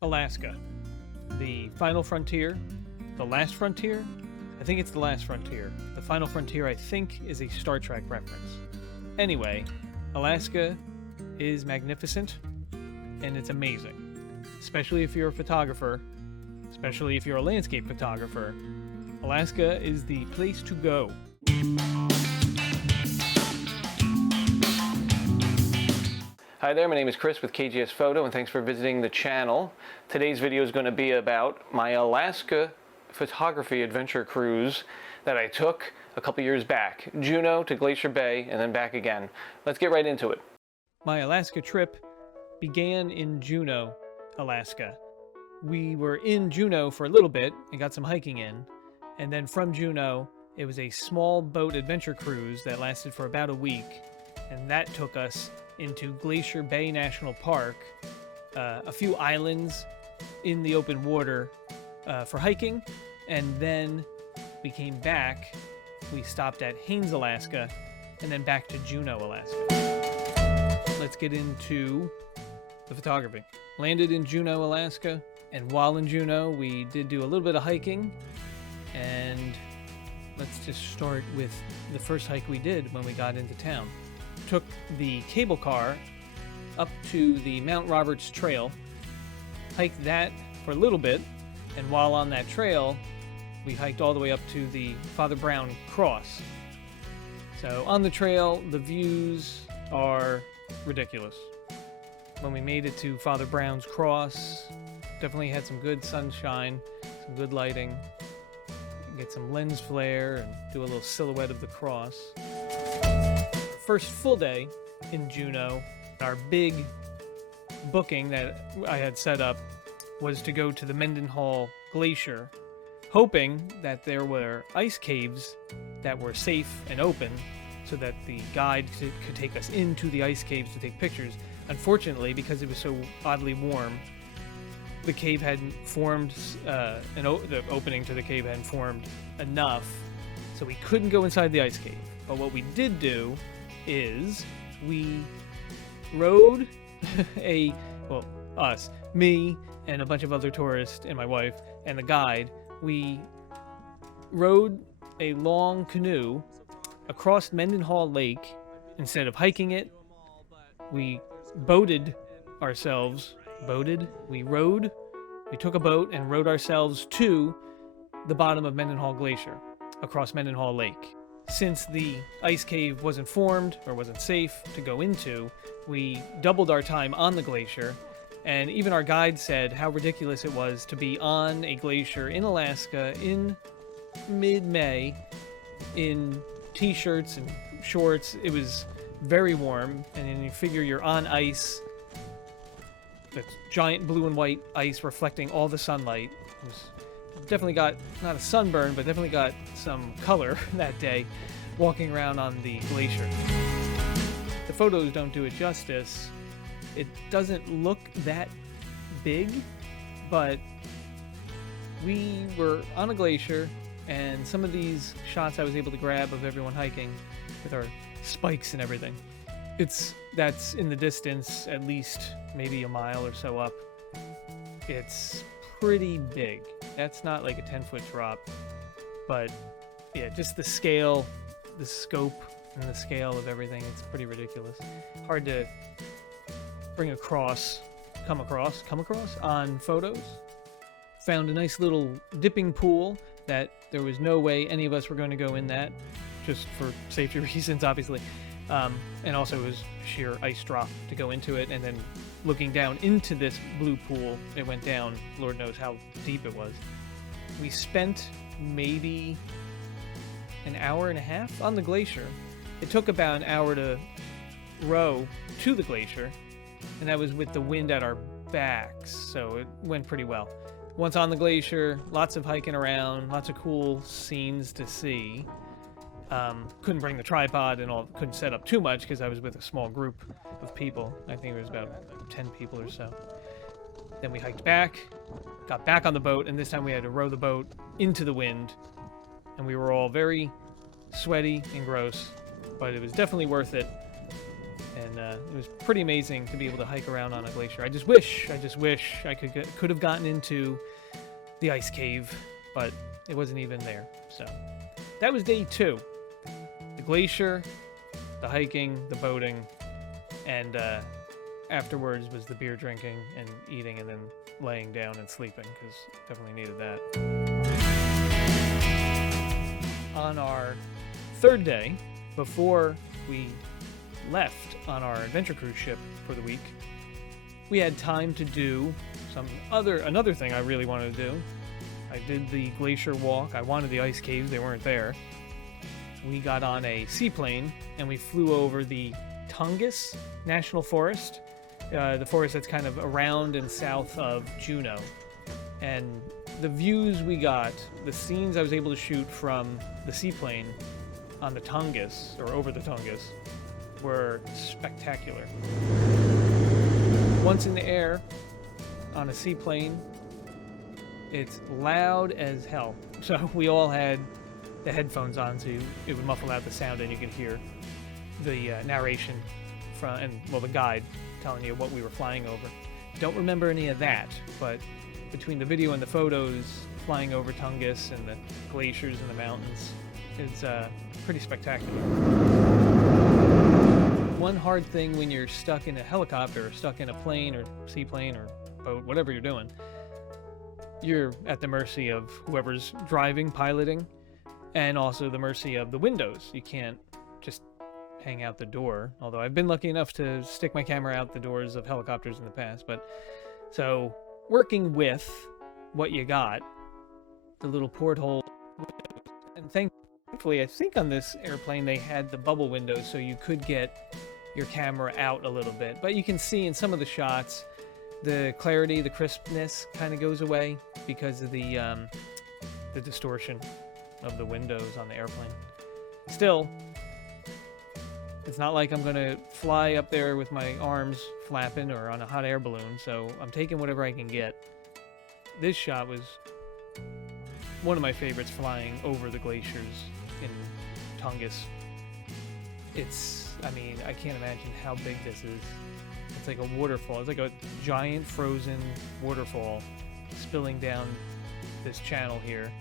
Alaska. The final frontier? The last frontier? I think it's the last frontier. The final frontier, I think, is a Star Trek reference. Anyway, Alaska is magnificent, and it's amazing. Especially if you're a photographer, especially if you're a landscape photographer. Alaska is the place to go. Hi there, my name is Chris with KGS Photo, and thanks for visiting the channel. Today's video is going to be about my Alaska photography adventure cruise that I took a couple years back. Juneau to Glacier Bay and then back again. Let's get right into it. My Alaska trip began in Juneau, Alaska. We were in Juneau for a little bit and got some hiking in, and then from Juneau it was a small boat adventure cruise that lasted for about a week, and that took us into Glacier Bay National Park, a few islands in the open water for hiking, and then we came back. We stopped at Haines, Alaska, and then back to Juneau, Alaska. Let's get into the photography. Landed in Juneau, Alaska, and while in Juneau, we did do a little bit of hiking, and let's just start with the first hike we did when we got into town. Took the cable car up to the Mount Roberts Trail, hiked that for a little bit, and while on that trail, we hiked all the way up to the Father Brown Cross. So on the trail, the views are ridiculous. When we made it to Father Brown's Cross, definitely had some good sunshine, some good lighting, get some lens flare and do a little silhouette of the cross. First full day in Juneau, our big booking that I had set up was to go to the Mendenhall Glacier, hoping that there were ice caves that were safe and open so that the guide could take us into the ice caves to take pictures. Unfortunately, because it was so oddly warm, the cave hadn't formed, the opening to the cave hadn't formed enough, so we couldn't go inside the ice cave. But what we did do is we rode me and a bunch of other tourists and my wife and the guide, we rode a long canoe across Mendenhall Lake. Instead of hiking it, we boated ourselves. We took a boat and rowed ourselves to the bottom of Mendenhall Glacier, across Mendenhall Lake. Since the ice cave wasn't formed or wasn't safe to go into, we doubled our time on the glacier, and even our guide said how ridiculous it was to be on a glacier in Alaska in mid-May in t-shirts and shorts. It was very warm, and then you figure you're on ice, that's giant blue and white ice reflecting all the sunlight. It was definitely got, not a sunburn, but definitely got some color that day walking around on the glacier. The photos don't do it justice. It doesn't look that big, but we were on a glacier, and some of these shots I was able to grab of everyone hiking with our spikes and everything. That's in the distance, at least maybe a mile or so up. It's pretty big. That's not like a 10-foot drop, but yeah, just the scale, the scope, and the scale of everything, it's pretty ridiculous. Hard to come across on photos. Found a nice little dipping pool that there was no way any of us were going to go in that, just for safety reasons, obviously. And also it was sheer ice drop to go into it, and then looking down into this blue pool, it went down, Lord knows how deep it was. We spent maybe an hour and a half on the glacier. It took about an hour to row to the glacier, and that was with the wind at our backs, so it went pretty well. Once on the glacier, lots of hiking around, lots of cool scenes to see. Couldn't bring the tripod and all, couldn't set up too much because I was with a small group of people. I think it was about 10 people or so. Then we hiked back, got back on the boat, and this time we had to row the boat into the wind, and we were all very sweaty and gross, but it was definitely worth it. And It was pretty amazing to be able to hike around on a glacier. I just wish I could have gotten into the ice cave, but it wasn't even there. So that was day 2. The glacier, the hiking, the boating, and afterwards was the beer drinking and eating and then laying down and sleeping, because definitely needed that. On our 3rd day, before we left on our adventure cruise ship for the week, we had time to do another thing I really wanted to do. I did the glacier walk. I wanted the ice caves. They weren't there. So we got on a seaplane and we flew over the Tongass National Forest, the forest that's kind of around and south of Juneau. And the views we got, the scenes I was able to shoot from the seaplane on the Tongass, or over the Tongass, were spectacular. Once in the air, on a seaplane, it's loud as hell. So we all had the headphones on, so it would muffle out the sound and you could hear the narration the guide telling you what we were flying over. Don't remember any of that, but between the video and the photos, flying over Tongass and the glaciers and the mountains, it's pretty spectacular. One hard thing when you're stuck in a helicopter or stuck in a plane or seaplane or boat, whatever you're doing, you're at the mercy of whoever's driving, piloting, and also the mercy of the windows. You can't just hang out the door, although I've been lucky enough to stick my camera out the doors of helicopters in the past. But so working with what you got, the little porthole, and thankfully I think on this airplane they had the bubble windows so you could get your camera out a little bit, but you can see in some of the shots the clarity, the crispness kind of goes away because of the distortion of the windows on the airplane. Still, it's not like I'm gonna fly up there with my arms flapping or on a hot air balloon, so I'm taking whatever I can get. This shot was one of my favorites, flying over the glaciers in Tongass. I can't imagine how big this is. It's like a waterfall. It's like a giant frozen waterfall spilling down this channel here.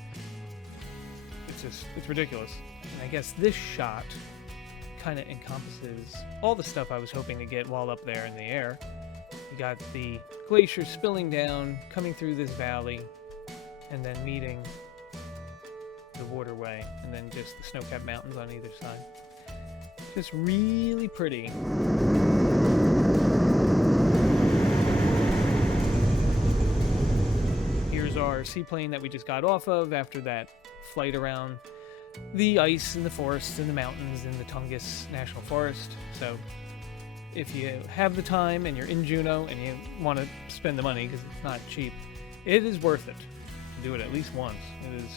It's ridiculous. And I guess this shot kind of encompasses all the stuff I was hoping to get while up there in the air. You got the glacier spilling down, coming through this valley, and then meeting the waterway, and then just the snow-capped mountains on either side. Just really pretty. Here's our seaplane that we just got off of after that flight around the ice and the forests and the mountains in the Tongass National Forest. So if you have the time and you're in Juneau and you want to spend the money, because it's not cheap, it is worth it to do it at least once. It is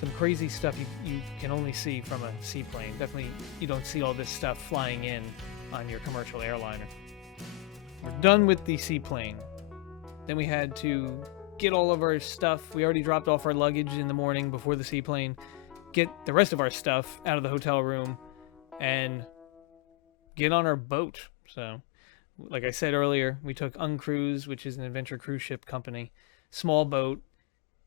some crazy stuff you can only see from a seaplane. Definitely you don't see all this stuff flying in on your commercial airliner. We're done with the seaplane. Then we had to get all of our stuff. We already dropped off our luggage in the morning before the seaplane. Get the rest of our stuff out of the hotel room and get on our boat. So, like I said earlier, we took Uncruise, which is an adventure cruise ship company. Small boat.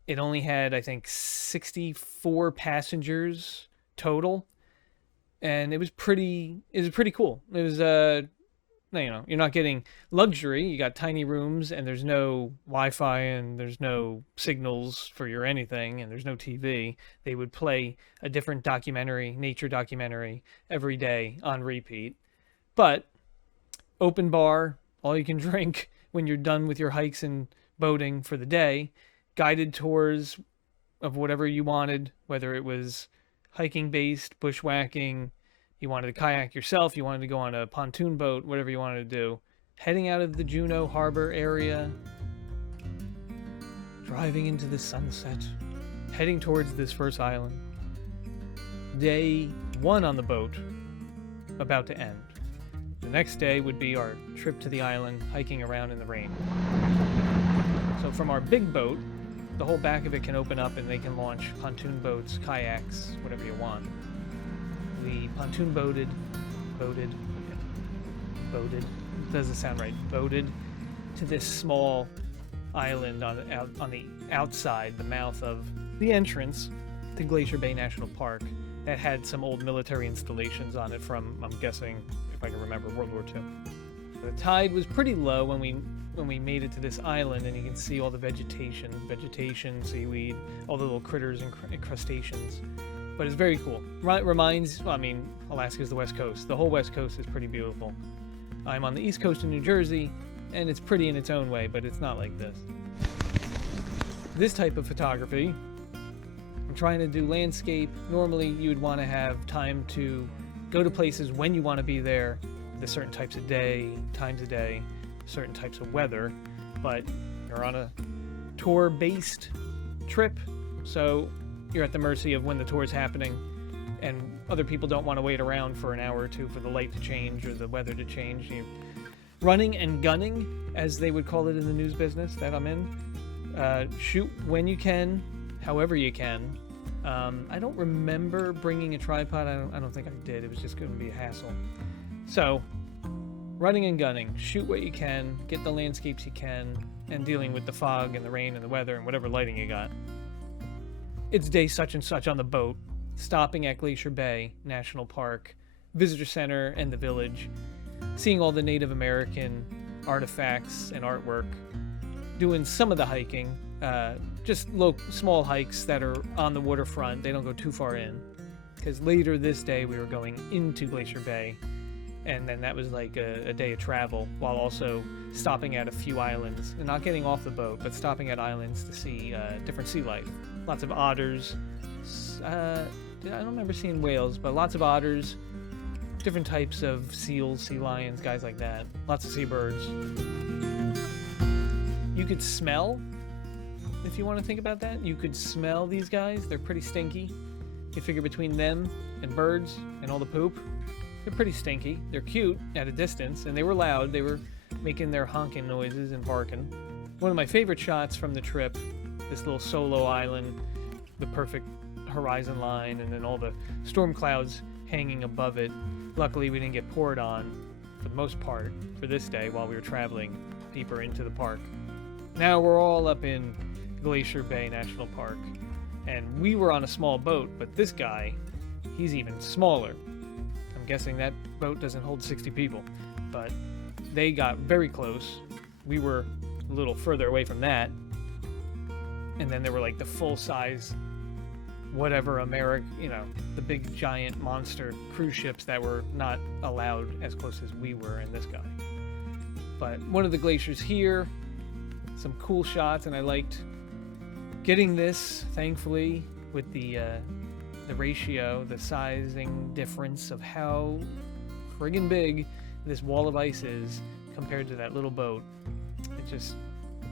It only had, I think, 64 passengers total, and it was pretty cool. It was you're not getting luxury. You got tiny rooms, and there's no Wi-Fi, and there's no signals for your anything, and there's no TV. They would play a different nature documentary, every day on repeat. But open bar, all you can drink when you're done with your hikes and boating for the day. Guided tours of whatever you wanted, whether it was hiking based, bushwhacking, you wanted to kayak yourself, you wanted to go on a pontoon boat, whatever you wanted to do. Heading out of the Juneau harbor area, driving into the sunset, heading towards this first island. Day 1 on the boat about to end. The next day would be our trip to the island, hiking around in the rain. So from our big boat, the whole back of it can open up and they can launch pontoon boats, kayaks, whatever you want. We pontoon boated, boated. It doesn't sound right. Boated to this small island on the outside, the mouth of the entrance to Glacier Bay National Park, that had some old military installations on it from, I'm guessing, if I can remember, World War II. The tide was pretty low when we made it to this island, and you can see all the vegetation, seaweed, all the little critters and crustaceans. But it's very cool. Alaska's the West Coast. The whole West Coast is pretty beautiful. I'm on the East Coast of New Jersey, and it's pretty in its own way, but it's not like this. This type of photography, I'm trying to do landscape. Normally, you would want to have time to go to places when you want to be there. There's certain types of times of day, certain types of weather, but you're on a tour-based trip, so you're at the mercy of when the tour is happening, and other people don't want to wait around for an hour or two for the light to change or the weather to change. You're running and gunning, as they would call it in the news business that I'm in. Shoot when you can, however you can. I don't remember bringing a tripod. I don't think I did. It was just going to be a hassle. So, running and gunning. Shoot what you can, get the landscapes you can, and dealing with the fog and the rain and the weather and whatever lighting you got. It's day such and such on the boat, stopping at Glacier Bay National Park, Visitor Center, and the village, seeing all the Native American artifacts and artwork, doing some of the hiking, just small hikes that are on the waterfront. They don't go too far in, because later this day we were going into Glacier Bay, and then that was like a day of travel, while also stopping at a few islands, and not getting off the boat, but stopping at islands to see different sea life. Lots of otters. I don't remember seeing whales, but lots of otters, different types of seals, sea lions, guys like that. Lots of seabirds. You could smell, if you want to think about that, you could smell these guys. They're pretty stinky. You figure between them and birds and all the poop, they're pretty stinky. They're cute at a distance, and they were loud. They were making their honking noises and barking. One of my favorite shots from the trip, this little solo island, the perfect horizon line, and then all the storm clouds hanging above it. Luckily, we didn't get poured on, for the most part, for this day while we were traveling deeper into the park. Now we're all up in Glacier Bay National Park, and we were on a small boat, but this guy, he's even smaller. I'm guessing that boat doesn't hold 60 people, but they got very close. We were a little further away from that, and then there were like the full-size whatever the big giant monster cruise ships that were not allowed as close as we were and this guy. But one of the glaciers here, some cool shots, and I liked getting this, thankfully, with the ratio, the sizing difference of how friggin' big this wall of ice is compared to that little boat. It's just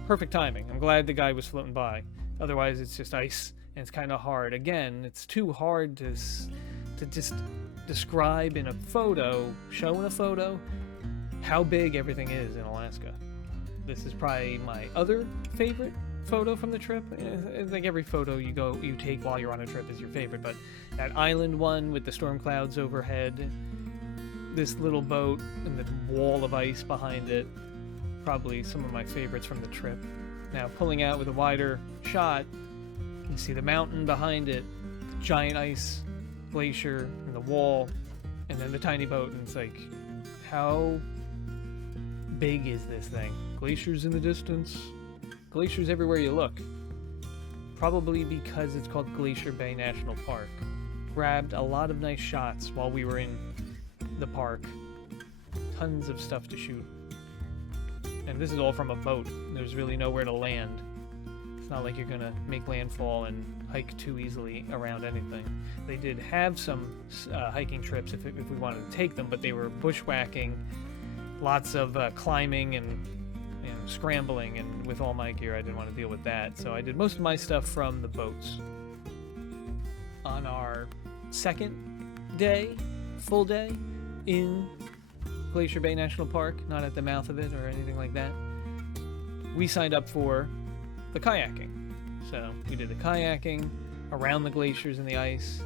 perfect timing. I'm glad the guy was floating by. Otherwise, it's just ice, and it's kind of hard. Again, it's too hard to just describe in a photo, show in a photo, how big everything is in Alaska. This is probably my other favorite photo from the trip. It's like every photo you take while you're on a trip is your favorite, but that island one with the storm clouds overhead, this little boat and the wall of ice behind it, probably some of my favorites from the trip. Now, pulling out with a wider shot, you see the mountain behind it, the giant ice glacier and the wall, and then the tiny boat, and it's like, how big is this thing? Glaciers in the distance, glaciers everywhere you look. Probably because it's called Glacier Bay National Park. Grabbed a lot of nice shots while we were in the park. Tons of stuff to shoot. And this is all from a boat. There's really nowhere to land. It's not like you're gonna make landfall and hike too easily around anything. They did have some hiking trips if we wanted to take them, but they were bushwhacking, lots of climbing and scrambling, and with all my gear I didn't want to deal with that, so I did most of my stuff from the boats. On our second day, full day, in Glacier Bay National Park, not at the mouth of it or anything like that, we signed up for the kayaking. So we did the kayaking around the glaciers and the ice,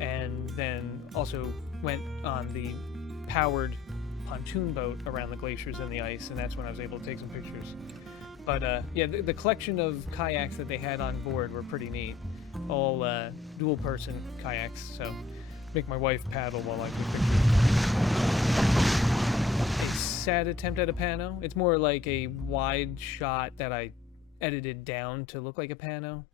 and then also went on the powered pontoon boat around the glaciers and the ice, and that's when I was able to take some pictures. But yeah, the collection of kayaks that they had on board were pretty neat. All dual-person kayaks, so make my wife paddle while I take pictures. A sad attempt at a pano. It's more like a wide shot that I edited down to look like a pano.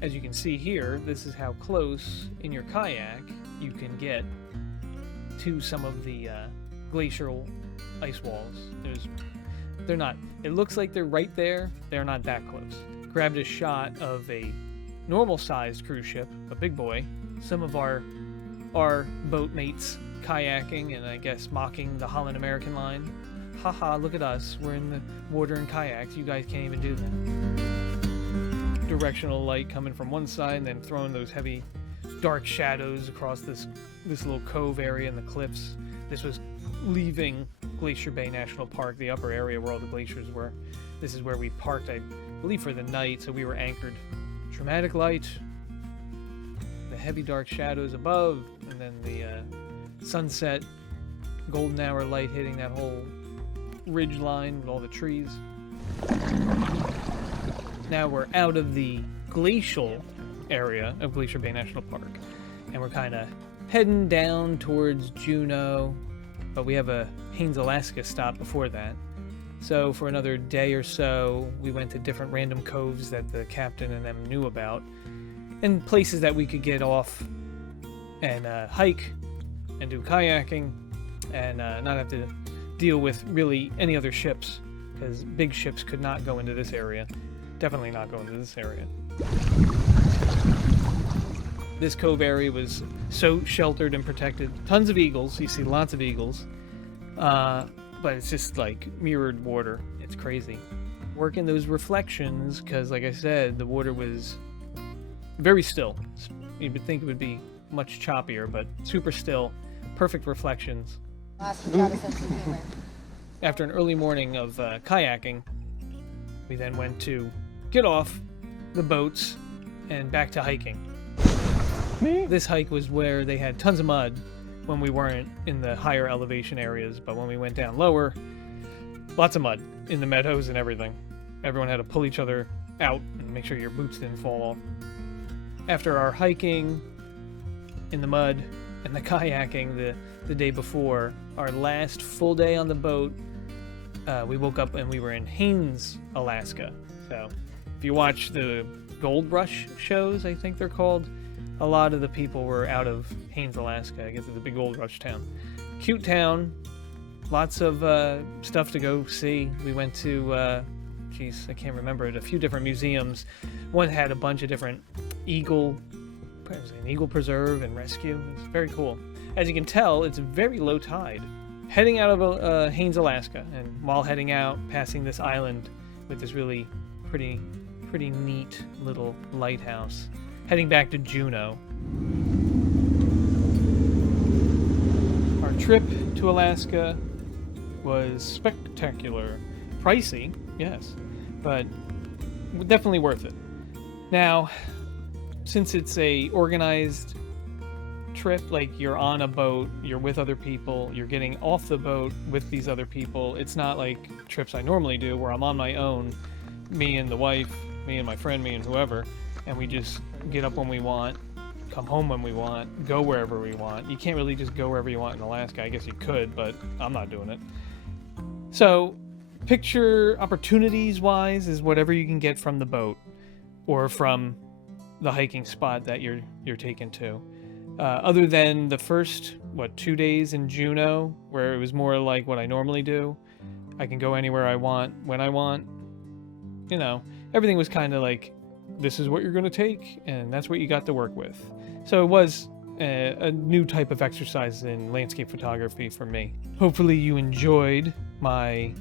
As you can see here, this is how close in your kayak you can get to some of the glacial ice walls. They're not, it looks like they're right there, they're not that close. Grabbed a shot of a normal-sized cruise ship, a big boy, some of our boat mates kayaking and I guess mocking the Holland American line. Haha, look at us, we're in the water in kayaks, you guys can't even do that. Directional light coming from one side and then throwing those heavy dark shadows across this little cove area and the cliffs. This was leaving Glacier Bay National Park, the upper area where all the glaciers were. This is where we parked, I believe, for the night, so we were anchored. Dramatic light, the heavy dark shadows above, and then the sunset, golden hour light hitting that whole ridge line with all the trees. Now we're out of the glacial area of Glacier Bay National Park, and we're kind of heading down towards Juneau, but we have a Haines, Alaska stop before that. So for another day or so, we went to different random coves that the captain and them knew about, and places that we could get off and hike and do kayaking and not have to deal with really any other ships, because big ships could not go into this area. Definitely not go into this area. This cove area was so sheltered and protected. Tons of eagles. You see lots of eagles. But it's just like mirrored water. It's crazy. Working those reflections, because like I said, the water was very still. You would think it would be much choppier, but super still. Perfect reflections. After an early morning of kayaking, we then went to get off the boats and back to hiking. This hike was where they had tons of mud when we weren't in the higher elevation areas, but when we went down lower, lots of mud in the meadows and everything. Everyone had to pull each other out and make sure your boots didn't fall off. After our hiking in the mud and the kayaking the day before, our last full day on the boat, we woke up and we were in Haines, Alaska. So if you watch the Gold Rush shows, I think they're called, a lot of the people were out of Haines, Alaska. I guess it's a big gold rush town. Cute town. Lots of stuff to go see. We went to, I can't remember it, a few different museums. One had a bunch of different an eagle preserve and rescue. It's very cool. As you can tell, it's very low tide. Heading out of Haines, Alaska, and while heading out, passing this island with this really pretty neat little lighthouse. Heading back to Juneau. Our trip to Alaska was spectacular. Pricey, yes, but definitely worth it. Now, since it's a organized trip, like you're on a boat, you're with other people, you're getting off the boat with these other people, it's not like trips I normally do where I'm on my own, me and the wife, me and my friend, me and whoever, and we just get up when we want, come home when we want, go wherever we want. You can't really just go wherever you want in Alaska. I guess you could, but I'm not doing it. So, picture opportunities-wise is whatever you can get from the boat or from the hiking spot that you're taken to. Other than the first, 2 days in Juneau, where it was more like what I normally do. I can go anywhere I want, when I want. You know, everything was kind of like, this is what you're going to take, and that's what you got to work with. So it was a new type of exercise in landscape photography for me. Hopefully you enjoyed my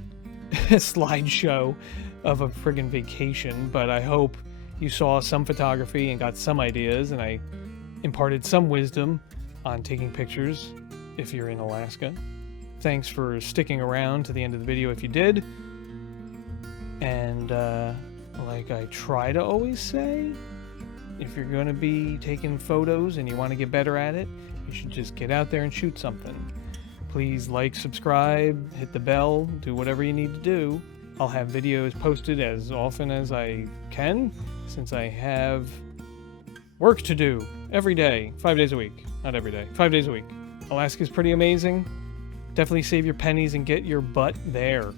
slideshow of a friggin' vacation, but I hope you saw some photography and got some ideas, and I imparted some wisdom on taking pictures if you're in Alaska. Thanks for sticking around to the end of the video if you did. And like I try to always say, if you're going to be taking photos and you want to get better at it, you should just get out there and shoot something. Please like, subscribe, hit the bell, do whatever you need to do. I'll have videos posted as often as I can, since I have work to do every day, 5 days a week. Not every day, 5 days a week. Alaska's pretty amazing. Definitely save your pennies and get your butt there.